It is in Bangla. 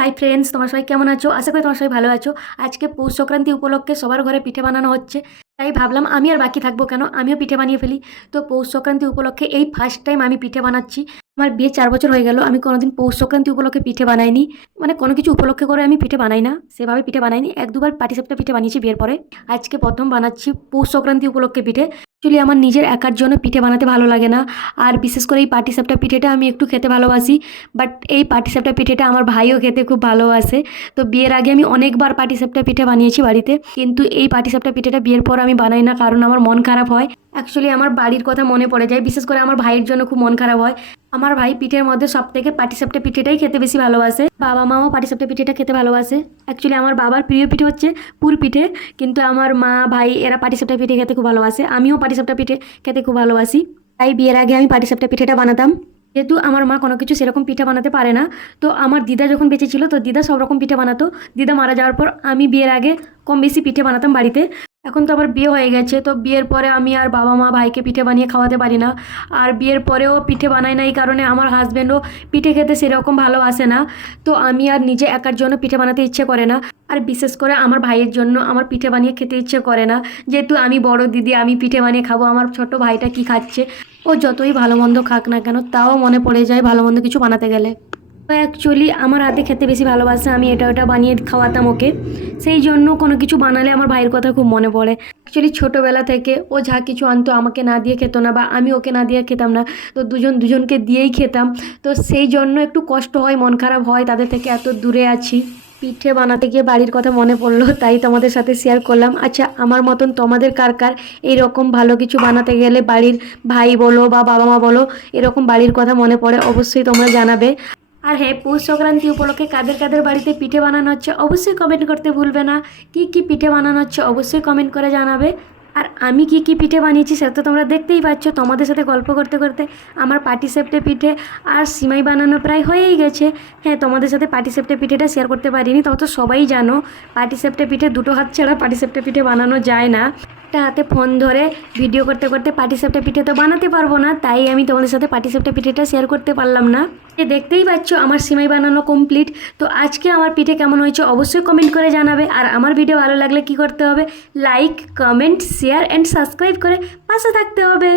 হাই ফ্রেন্ডস, তোমার সবাই কেমন আছো? আশা করি তোমার সবাই ভালো আছো। আজকে পৌষ সংক্রান্তি উপলক্ষে সবার ঘরে পিঠে বানানো হচ্ছে, তাই ভাবলাম আমি আর বাকি থাকবো কেন, আমিও পিঠে বানিয়ে ফেলি। তো পৌষ সংক্রান্তি উপলক্ষে এই ফার্স্ট টাইম আমি পিঠে বানাচ্ছি। আমার বিয়ে 4 বছর হয়ে গেল, আমি কোনোদিন পৌষ সংক্রান্তি উপলক্ষে পিঠে বানাইনি। মানে কোনো কিছু উপলক্ষে করে আমি পিঠে বানাই না, সেভাবে পিঠে বানাইনি। 1-2বার পাটিসাপটা পিঠে বানিয়েছি বিয়ের পরে। আজকে প্রথম বানাচ্ছি পৌষ সংক্রান্তি উপলক্ষে পিঠে। অ্যাকচুয়ালি আমার নিজের একার জন্য পিঠে বানাতে ভালো লাগে না, আর বিশেষ করে এই পাটিসাপটা পিঠেটা আমি একটু খেতে ভালোবাসি। বাট এই পাটিসাপটা পিঠেটা আমার ভাইও খেতে খুব ভালোবাসে। তো বিয়ের আগে আমি অনেকবার পাটিসাপটা পিঠে বানিয়েছি বাড়িতে, কিন্তু এই পাটিসাপটা পিঠেটা বিয়ের পর আমি বানাই না, কারণ আমার মন খারাপ হয়। অ্যাকচুয়ালি আমার বাড়ির কথা মনে পড়ে যায়, বিশেষ করে আমার ভাইয়ের জন্য খুব মন খারাপ হয়। আমার ভাই পিঠের মধ্যে সব থেকে পাটিসাপটা পিঠেটাই খেতে বেশি ভালোবাসে। বাবা মাও পাটিসাপটা পিঠেটা খেতে ভালোবাসে। অ্যাকচুয়ালি আমার বাবার প্রিয় পিঠে হচ্ছে পুর পিঠে, কিন্তু আমার মা ভাই এরা পাটিসাপটা পিঠে খেতে খুব ভালোবাসে। আমিও পাটিসাপটা পিঠে খেতে খুব ভালোবাসি, তাই বিয়ের আগে আমি পাটিসাপটা পিঠেটা বানাতাম। যেহেতু আমার মা কোনো কিছু সেরকম পিঠে বানাতে পারে না, তো আমার দিদা যখন বেঁচে ছিল তো দিদা সব রকম পিঠে বানাতো। দিদা মারা যাওয়ার পর আমি বিয়ের আগে কম বেশি পিঠে বানাতাম বাড়িতে। এখন তো আমার বিয়ে হয়ে গেছে, তো বিয়ের পরে আমি আর বাবা মা ভাইকে পিঠে বানিয়ে খাওয়াতে পারি না। আর বিয়ের পরেও পিঠে বানাই না, এই কারণে আমার হাজব্যান্ডও পিঠে খেতে সেরকম ভালোবাসে না। তো আমি আর নিজে একার জন্য পিঠে বানাতে ইচ্ছে করে না। আর বিশেষ করে আমার ভাইয়ের জন্য আমার পিঠে বানিয়ে খেতে ইচ্ছে করে না, যেহেতু আমি বড় দিদি, আমি পিঠে বানিয়ে খাবো, আমার ছোট ভাইটা কি খাচ্ছে? ও যতই ভালো মন্দ খাক না কেন, তাও মনে পড়ে যায় ভালো মন্দ কিছু বানাতে গেলে। তো অ্যাকচুয়ালি আমার হাতে খেতে বেশি ভালোবাসে, আমি এটা ওটা বানিয়ে খাওয়াতাম ওকে। সেই জন্য কোনো কিছু বানালে আমার ভাইয়ের কথা খুব মনে পড়ে। অ্যাকচুয়ালি ছোটোবেলা থেকে ও যা কিছু আনতো আমাকে না দিয়ে খেতো না, বা আমি ওকে না দিয়ে খেতাম না। তো দুজনকে দিয়েই খেতাম। তো সেই জন্য একটু কষ্ট হয়, মন খারাপ হয়, তাদের থেকে এত দূরে আছি। পিঠে বানাতে গিয়ে বাড়ির কথা মনে পড়লো, তাই তোমাদের সাথে শেয়ার করলাম। আচ্ছা, আমার মতন তোমাদের কার কার এইরকম ভালো কিছু বানাতে গেলে বাড়ির ভাই বলো বা বাবা মা বলো, এরকম বাড়ির কথা মনে পড়ে, অবশ্যই তোমরা জানাবে। আর হ্যাঁ, পৌষ সংক্রান্তি উপলক্ষে কাদের কাদের বাড়িতে পিঠে বানানো হচ্ছে অবশ্যই কমেন্ট করতে ভুলবে না। কি কি পিঠে বানানো হচ্ছে অবশ্যই কমেন্ট করে জানাবে। আর আমি কি কি পিঠে বানিয়েছি সেটা তো তোমরা দেখতেই পাচ্ছ। তোমাদের সাথে গল্প করতে করতে আমার পাটিসাপটা পিঠে আর সিমাই বানানো প্রায় হয়েই গেছে। হ্যাঁ, তোমাদের সাথে পাটিসাপটা পিঠেটা শেয়ার করতে পারিনি, তবে তো সবাই জানো পাটিসাপটা পিঠে দুটো হাত ছাড়া পাটিসাপটা পিঠে বানানো যায় না। একটা হাতে ফোন ধরে ভিডিও করতে করতে পাটিসাপটা পিঠে তো বানাতে পারবো না, তাই আমি তোমাদের সাথে পাটিসাপটা পিঠেটা শেয়ার করতে পারলাম না। দেখতেই পাচ্ছ আমার সিমাই বানানো কমপ্লিট। তো আজকে আমার পিঠে কেমন হয়েছে অবশ্যই কমেন্ট করে জানাবে। আর আমার ভিডিও ভালো লাগলে কি করতে হবে? Like, comment, share and subscribe করে পাশে থাকতে হবে।